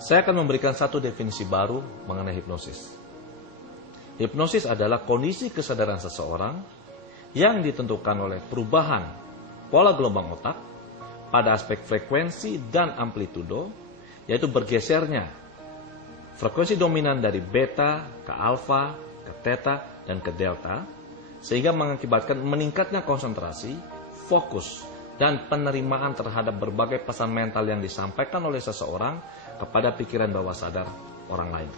Saya akan memberikan satu definisi baru mengenai hipnosis. Hipnosis adalah kondisi kesadaran seseorang yang ditentukan oleh perubahan pola gelombang otak pada aspek frekuensi dan amplitudo, yaitu bergesernya frekuensi dominan dari beta ke alfa, ke theta, dan ke delta, sehingga mengakibatkan meningkatnya konsentrasi, fokus, dan penerimaan terhadap berbagai pesan mental yang disampaikan oleh seseorang kepada pikiran bawah sadar orang lain.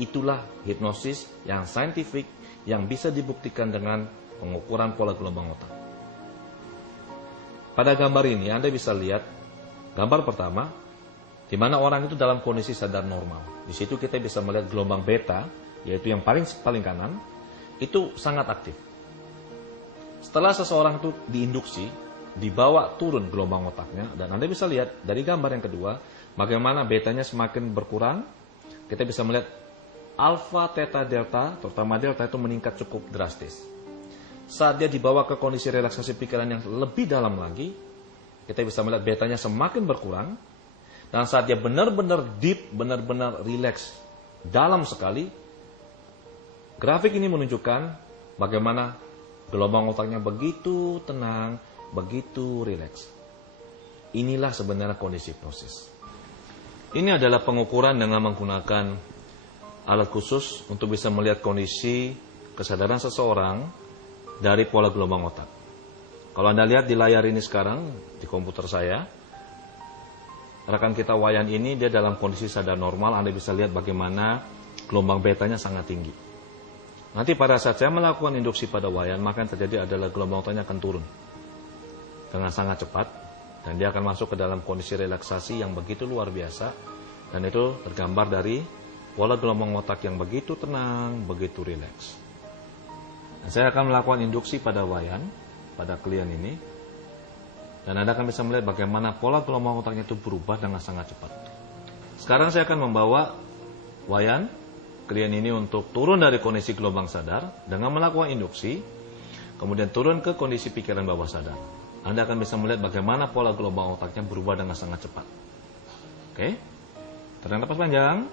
Itulah hipnosis yang saintifik yang bisa dibuktikan dengan pengukuran pola gelombang otak. Pada gambar ini Anda bisa lihat gambar pertama, di mana orang itu dalam kondisi sadar normal. Di situ kita bisa melihat gelombang beta, yaitu yang paling kanan, itu sangat aktif. Setelah seseorang itu diinduksi, dibawa turun gelombang otaknya, dan Anda bisa lihat dari gambar yang kedua, bagaimana betanya semakin berkurang. Kita bisa melihat alfa, theta, delta, terutama delta itu meningkat cukup drastis. Saat dia dibawa ke kondisi relaksasi pikiran yang lebih dalam lagi, kita bisa melihat betanya semakin berkurang. Dan saat dia benar-benar deep, benar-benar relax, dalam sekali, grafik ini menunjukkan bagaimana gelombang otaknya begitu tenang, begitu rileks. Inilah sebenarnya kondisi hipnosis. Ini adalah pengukuran dengan menggunakan alat khusus untuk bisa melihat kondisi kesadaran seseorang dari pola gelombang otak. Kalau Anda lihat di layar ini sekarang, di komputer saya, rekan kita Wayan ini dia dalam kondisi sadar normal. Anda bisa lihat bagaimana gelombang betanya sangat tinggi. Nanti pada saat saya melakukan induksi pada Wayan, maka yang terjadi adalah gelombang otaknya akan turun dengan sangat cepat, dan dia akan masuk ke dalam kondisi relaksasi yang begitu luar biasa, dan itu tergambar dari pola gelombang otak yang begitu tenang, begitu rileks. Dan saya akan melakukan induksi pada Wayan, pada klien ini, dan Anda akan bisa melihat bagaimana pola gelombang otaknya itu berubah dengan sangat cepat. Sekarang saya akan membawa Wayan, klien ini, untuk turun dari kondisi gelombang sadar dengan melakukan induksi, kemudian turun ke kondisi pikiran bawah sadar. Anda akan bisa melihat bagaimana pola gelombang otaknya berubah dengan sangat cepat. Oke, tarik nafas panjang,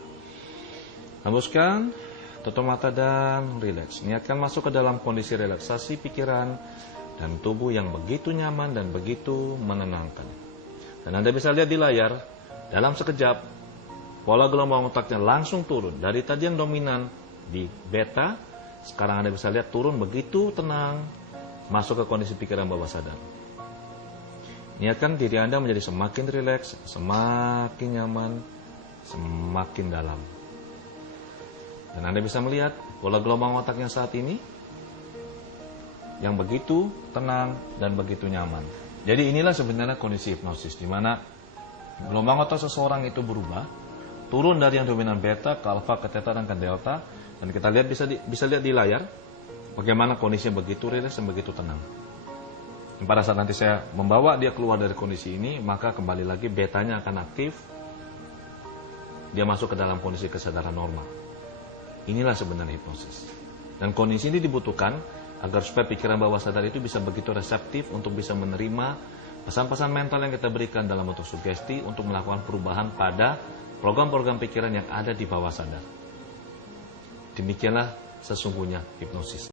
hembuskan, tutup mata dan rileks. Niatkan masuk ke dalam kondisi relaksasi pikiran dan tubuh yang begitu nyaman dan begitu menenangkan. Dan Anda bisa lihat di layar, dalam sekejap, pola gelombang otaknya langsung turun. Dari tadi yang dominan di beta, sekarang Anda bisa lihat turun begitu tenang, masuk ke kondisi pikiran bawah sadar. Niatkan diri Anda menjadi semakin rileks, semakin nyaman, semakin dalam. Dan Anda bisa melihat pola gelombang otaknya saat ini yang begitu tenang dan begitu nyaman. Jadi inilah sebenarnya kondisi hipnosis, di mana gelombang otak seseorang itu berubah, turun dari yang dominan beta ke alfa, ke theta, dan ke delta. Dan kita lihat bisa lihat di layar bagaimana kondisinya begitu rileks dan begitu tenang. Dan pada saat nanti saya membawa dia keluar dari kondisi ini, maka kembali lagi betanya akan aktif, dia masuk ke dalam kondisi kesadaran normal. Inilah sebenarnya hipnosis. Dan kondisi ini dibutuhkan agar supaya pikiran bawah sadar itu bisa begitu reseptif untuk bisa menerima pesan-pesan mental yang kita berikan dalam bentuk sugesti untuk melakukan perubahan pada program-program pikiran yang ada di bawah sadar. Demikianlah sesungguhnya hipnosis.